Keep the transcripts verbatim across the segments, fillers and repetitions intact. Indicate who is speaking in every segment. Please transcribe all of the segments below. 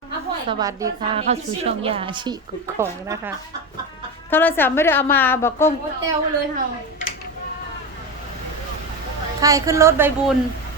Speaker 1: สวัสดีค่ะเข้าสู่ช่องยาชีกุกของนะคะ โทรศัพท์ไม่ได้เอามาบอกก้ม
Speaker 2: โอ้เตวเลยเฮา
Speaker 1: ใครขึ้นรถใบบุญ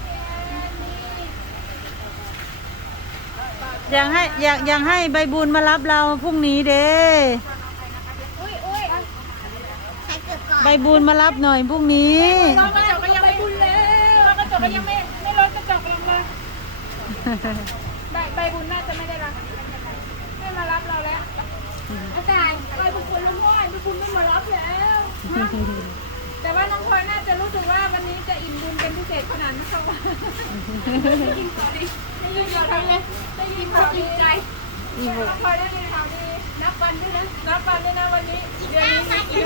Speaker 1: อยากให้อยากอยากให้ใบบุญมารับเราพรุ่งนี้เด้
Speaker 2: อุ้ยอุ้ย
Speaker 1: ใบบุญมารับหน่อยพรุ่งนี้
Speaker 2: รถกระจกก็ยังไม่บุญแล้วรถกระจกก็ยังไม่ไม่รถกระจกลงเลยใบใบบุญน่าจะไม่ได้รับไม่มารับเราแล้วอาจารย์ใบบุญคุณลุงพ่อยใบบุญไม่มารับแล้วแต่ว่าน้องพลอยน่าจะรู้สึกว่าวันนี้จะอิ่มบุญเป็นพิเศษขนาดนะคะว่าได้ยินข่าวดีได้ยินข่าวดีได้ยินข่าวดีใจ
Speaker 1: อีโม
Speaker 2: น้องพลอยได้ยินข่าวดีนับวันด้วยนะนับวันด้วยนะวันนี้เดือนนี้มีคิว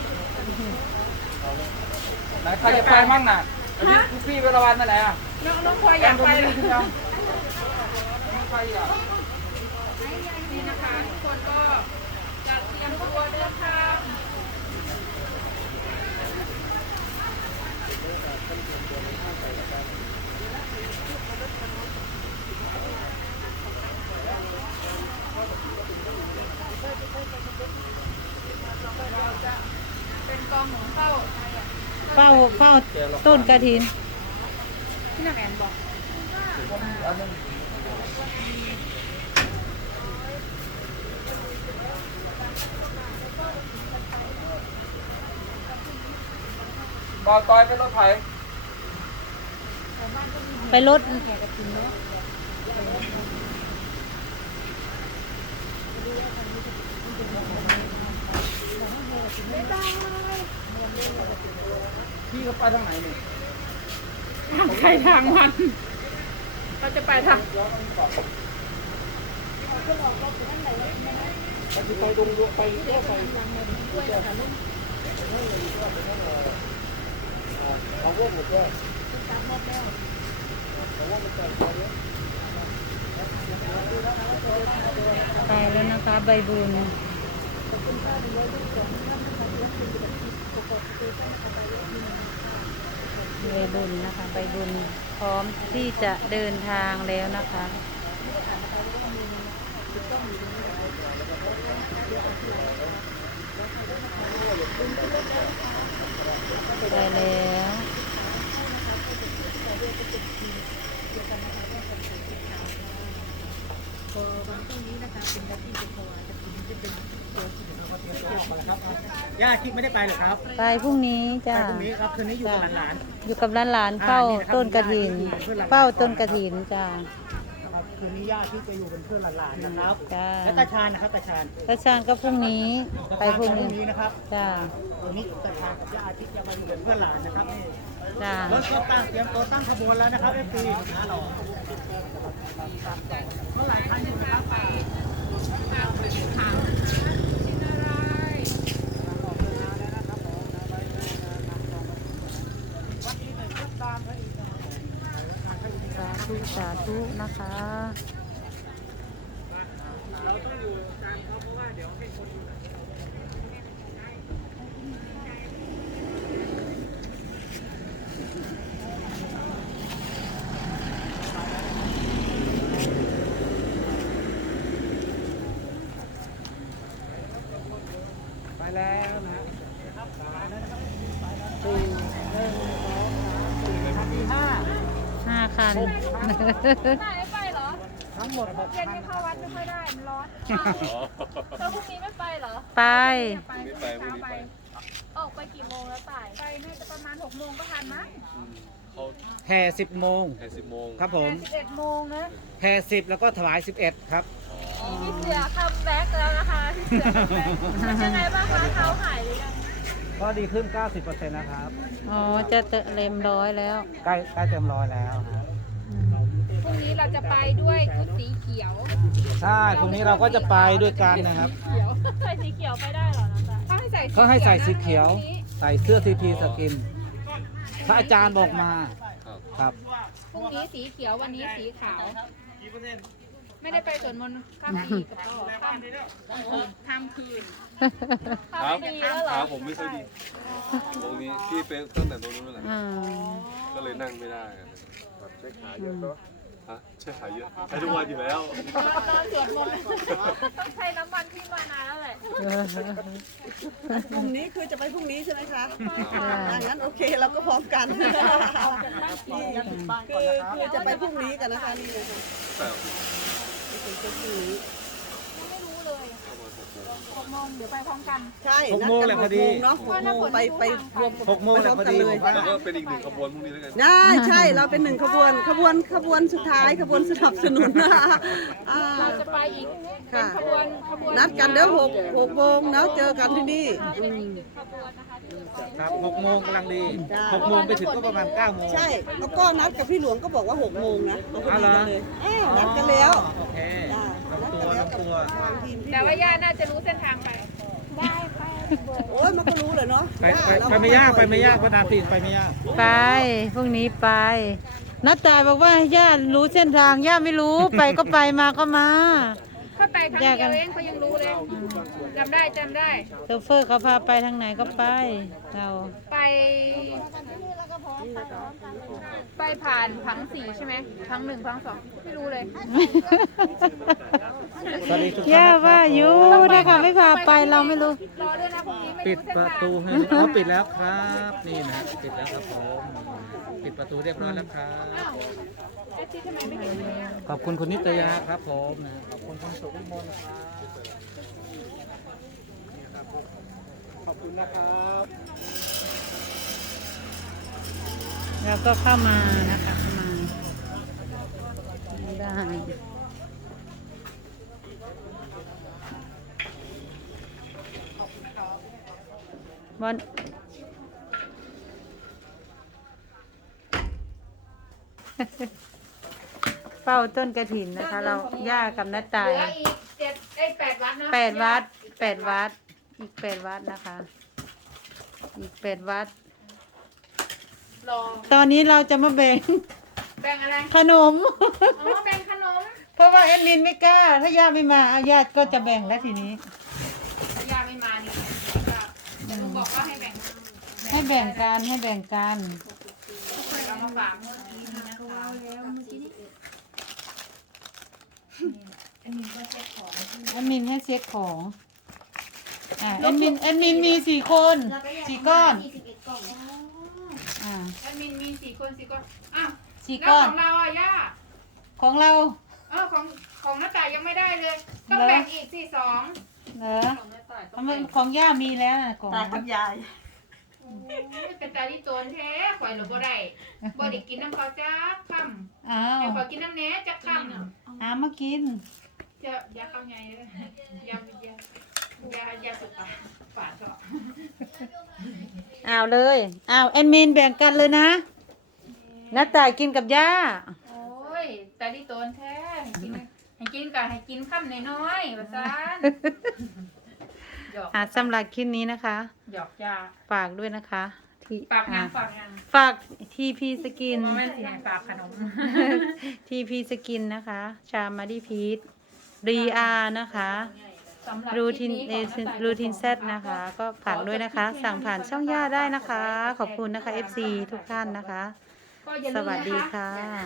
Speaker 3: ไหนใครจะไปมั่งน่ะอันนี้ลูกพี่เวลาวันไปไหนอ่ะ
Speaker 2: น้องน้องพลอยอยากไปเลย
Speaker 3: ใครอ่ะ
Speaker 2: นี่นะคะทุกคนก็จะเตรียมตัวเดินทางเป็นกองหนุนเฝ้า
Speaker 1: เฝ้าเฝ้าต้นกระถิน
Speaker 2: ที่นักแอนบอก
Speaker 3: ต่อยต่อยเป็นรถไถ
Speaker 1: ไปรถ
Speaker 3: พี่ก็ไปทางไหนนี่
Speaker 2: ทางใครทางมันเขาจะไปทาง
Speaker 3: มันจะไปดงดงไปเที่ยวไปเขาว่นหมดเลย
Speaker 1: ไปแล้วนะคะใบบุญใบบุญนะคะใบบุญพร้อมที่จะเดินทางแล้วนะคะไปแล้ว
Speaker 4: ย่าคิดไม่ได้ไปเหรอครับ
Speaker 1: ไปพรุ่งนี้จ้า
Speaker 4: ไปพรุ่งนี้ครับคืนนี้อยู่กับหลาน
Speaker 1: อยู่กับหลานๆเฝ้าต้นกระถินเฝ้าต้นกระถินจ้า
Speaker 4: ๆครับคืนนี้ย่าคิดจะอยู่เป็นเพื่อนหลานๆนะครับ
Speaker 1: จ้า
Speaker 4: และตาชาญนะครับตาชาญ
Speaker 1: ตาชาญก็พรุ่งนี้ไปพรุ่งนี้
Speaker 4: นะครับ
Speaker 1: จ้า
Speaker 4: วันนี้ตาชาญกับย่าคิดจะมาอยู่เป็นเพื่อนหลานนะครับนี่
Speaker 1: จ้าร
Speaker 4: ถก็ตั้งเตรียมตัวตั้งขบวนแล้วนะครับเอฟซีนะหล่อเมื่อไหร่ทันอยู่นะครับ
Speaker 1: สาธุสาธุนะคะ
Speaker 4: ไปแล้วนะสี่หนึ่งสองสามสี่ห้า
Speaker 1: ห้าคัน
Speaker 2: ไหนไปเหรอ
Speaker 4: ทั้งหมดหก
Speaker 2: เย็น
Speaker 4: คัน
Speaker 2: นี้เข้าวัดไม่ค่อยได้มันร้อนแล้วพรุ่งนี้ไม่ไปเหรอ
Speaker 1: ไป
Speaker 2: ไปพรุ่งนี้เช้าไปออกไปกี่โมงแล้วต่ายไปน่าจะประมาณหกโมงก็ทันมั้ง
Speaker 4: แห่สิบโมง
Speaker 5: แค่สิบโมง
Speaker 4: ครับผม
Speaker 2: สิบเอ็ดโมงนะ
Speaker 4: แห่สิบแล้วก็ถวายสิบเอ็ดครับ
Speaker 2: พี่เสือคัมแบ็กแล้วนะคะพี่เสือคัมแบ็กเป็นยังไงบ้างคะเท้าหายหรือยัง
Speaker 4: ก็ดีขึ้น เก้าสิบเปอร์เซ็นต์ นะครับ
Speaker 1: อ๋อ จะเต็มร้อยแล้ว
Speaker 4: ใกล้ใกล้เต็มร้อยแล้วนะครับ
Speaker 2: พรุ่งนี้เราจะไปด้วยชุดสีเขียว
Speaker 4: ใช่พรุ่งนี้เราก็จะไปด้วยกันนะครับ
Speaker 2: เขียวใส่สีเขียวไปได้เหรอนะจ๊ะเขาให้ใส่
Speaker 4: เขาให้ใส่สีเขียว ใส่เสื้อทีพีสกินพระอาจารย์บอกมา ครับ
Speaker 2: พรุ่งนี้สีเขียววันนี้สีขาว ไม่ได้ไปสวดมนต์ข้ามปีกับพ่อข้ามข้ามคืน
Speaker 5: ครับ
Speaker 2: ข้ามปีแล้วเหรอ
Speaker 5: ขาผมไม่ค่อยดี ตรงนี้ที่เป็นตั้งแต่ตรงนู้นแหละ
Speaker 1: อ่า
Speaker 5: ก็เลยนั่งไม่ได้อะใช้ขาเยอะเนาะฮะใช้ขาเยอะใช้ทุกวันอยู่แล้ว
Speaker 2: นอนสวด
Speaker 6: กลุ่มนี้คือจะไปพรุ่งนี้ใช่ไหมคะอ่างั้นโอเคเราก็พร้อมกันนี่คือคือจะไปพรุ่งนี้กันนะคะนี่นะคะ
Speaker 5: แต่
Speaker 6: เป็นพรุ่งนี้
Speaker 2: ไม่รู้เลยหกโมงเดี๋ยวไปพร้อมกัน
Speaker 6: ใช่
Speaker 4: หกโมงแหละพอดี
Speaker 6: เนาะหกโมงไปไปรวม
Speaker 4: หกโมงแหละพอดี
Speaker 6: เลย
Speaker 4: ผมว่า
Speaker 5: แล้วก็เป็นอีกหนึ่งขบวนพรุ่งนี้แล้วกัน
Speaker 6: น่าใช่เราเป็นหนึ่งขบวนขบวนขบวนสุดท้ายขบวนสนับสนุนนะอ่า
Speaker 2: เราจะไปอีกเป็
Speaker 6: ค่ะ
Speaker 2: นขบวนขบวน
Speaker 6: นัดกันเด้อหกหกโมงแล้วเจอกันที่นี่อืม
Speaker 2: ขบวนนะคะที่จะไป
Speaker 4: ครับหกโมงกำลังดี
Speaker 6: จ้า
Speaker 4: หกโมงไปถึงก็ประมาณเก้าโมง
Speaker 6: ใช่แล้วก็นัดกับพี่หลวงก็บอกว่าหกโมงนะเราพอดีกันเลยอ้าวนัดกันแล้ว
Speaker 4: โอเค
Speaker 6: จ้า
Speaker 4: ล
Speaker 6: นั
Speaker 4: ง
Speaker 6: ด
Speaker 4: ตั
Speaker 6: กั
Speaker 4: วน
Speaker 6: แล้ว
Speaker 4: ล
Speaker 6: กับ
Speaker 4: งตัว
Speaker 6: ทางทีมพี่หล
Speaker 2: แต่
Speaker 6: ว
Speaker 2: ว่าง ย่าน่าจะรู้เส้นทางไป ได้ไป
Speaker 6: โอ้ยมันก็รู้เลยเนาะ
Speaker 4: ไปไปไปไม่ยากไปไม่ยากพระนามปีไปไม่ยาก
Speaker 1: ไปพรุ่งนี้ไปนัดตายบอกว่าย่ารู้เส้นทางย่าไม่รู้ไปก็ไปมาก็มา
Speaker 2: เข้าไปครั้งเดียวเองเขายังรู้เลยจำได้จำได้
Speaker 1: โชเฟอร์เขาพาไปทางไหนก็ไปเรา
Speaker 2: ไป ไปผ่านผังสี่ใช่ไหมผังหนึ่งผังสองไม่รู้เลย
Speaker 4: สวัสดีทุกท่าน
Speaker 1: ย่า
Speaker 4: นะครับ
Speaker 1: ว่าอยู่ถ้าเขาไม่พาไปเราไม่รู้
Speaker 2: รอด้วยนะพรุ่งนี้ไม่
Speaker 4: ปิด
Speaker 2: รู้เส้น
Speaker 4: ประ
Speaker 2: ทาง
Speaker 4: ตูให้เขาปิดแล้วครับ นี่นะปิดแล้วครับผมปิดประตูเรียบร้อยแล้วครับ
Speaker 2: อ้าวแอดชิดทำไมไม่เห็นเลยอะ
Speaker 4: ขอบคุณคุณนิตยาครับผมนะขอบคุณคุณสุวิมลครับขอบคุณนะครับ
Speaker 1: แล้วก็เข้ามานะคะเข้ามาได้วัน เฝ้าต้นกระถินนะคะ เราย่ากับน้าตา
Speaker 2: เห
Speaker 1: ย
Speaker 2: ลืออีกเจ็ดไอ้ยแปดวัดเนาะ
Speaker 1: แปดวัดแปดวัด อีกแปดวัดนะคะ อีกแปดวัด
Speaker 2: รอ
Speaker 1: ตอนนี้เราจะมาแบ่ง
Speaker 2: แบ่งอะไร
Speaker 1: ขนม
Speaker 2: อ๋อแบ่งขนม
Speaker 1: เพราะว่าแอดมินไม่กล้า ถ้าญาติไม่มาอาญาติก็จะแบ่งแล้วทีนี้
Speaker 2: ยาไม่มานี่ก็จะรู้บอกว่าให้แบ่ง
Speaker 1: ให้แบ่งกันให้แบ่งกัน
Speaker 2: เอามาฝากเมื่อกี้นี้นะคะแล้วเมื่อกี้นี้
Speaker 1: แอดมินให้เช็คของอ่าแอดมินแอดมินมีสี่คนสี่ก้อนอ่า
Speaker 2: แอดมินมีสี่คนสี่ก้อนอ้าว
Speaker 1: สี่
Speaker 2: แล้ว
Speaker 1: ก้อ
Speaker 2: ข
Speaker 1: น
Speaker 2: องเราอ่ะย่า
Speaker 1: ของเรา
Speaker 2: เออของของน้าต่ายยังไม่ได้เลย ต้อง
Speaker 1: เหรอ
Speaker 2: แบ่งอีกสี่สอง
Speaker 1: เหรอทำไมของย่ามีแล้วนะของ
Speaker 6: ตากับยาย
Speaker 2: เป็นตาที่โจนแท้ข่อยหรือบ่ได้บ่ได้กินน้ำเขาจ้าค่ำ
Speaker 1: อ้าว
Speaker 2: ให้ข่อยกินน้ำแหน่จักค่ำ
Speaker 1: หามากิน
Speaker 2: จะยาเข้าไงเลยยายายายาสุดปาฝาดก็
Speaker 1: อ้าวเลยอ้าวแอดมินแบ่งกันเลยนะน้าต่ายกินกับย่า
Speaker 2: โอ้ยตาที่โจนแท้ให้กินให้กินกับให้กินค่ำน้อยๆว่าซั่นหยอก
Speaker 1: อ่าสำหรับคลิปนี้นะคะ
Speaker 2: หยอกยา
Speaker 1: ฝากด้วยนะคะที่
Speaker 2: ฝากงาน
Speaker 1: อ่ะ
Speaker 2: ฝากงาน
Speaker 1: ฝากทีพีสกิน
Speaker 2: โมเมนต์สิให้ฝากขนม
Speaker 1: ทีพีสกินนะคะ ชามาดีพีทรีอานะคะ
Speaker 2: สำหรับ
Speaker 1: รูทิน
Speaker 2: คลิป
Speaker 1: เอ
Speaker 2: ของน้าต่าย
Speaker 1: รูทินเซตนะคะ ก็ฝากด้วยนะคะ สั่งผ่านช่องย่าได้นะคะ ขอบคุณนะคะ เอฟ ซี ทุกท่านนะคะ
Speaker 2: ก็อย่า
Speaker 1: ส
Speaker 2: ลืม
Speaker 1: วัส
Speaker 2: นะ
Speaker 1: ดี
Speaker 2: คะ
Speaker 1: ค่ะ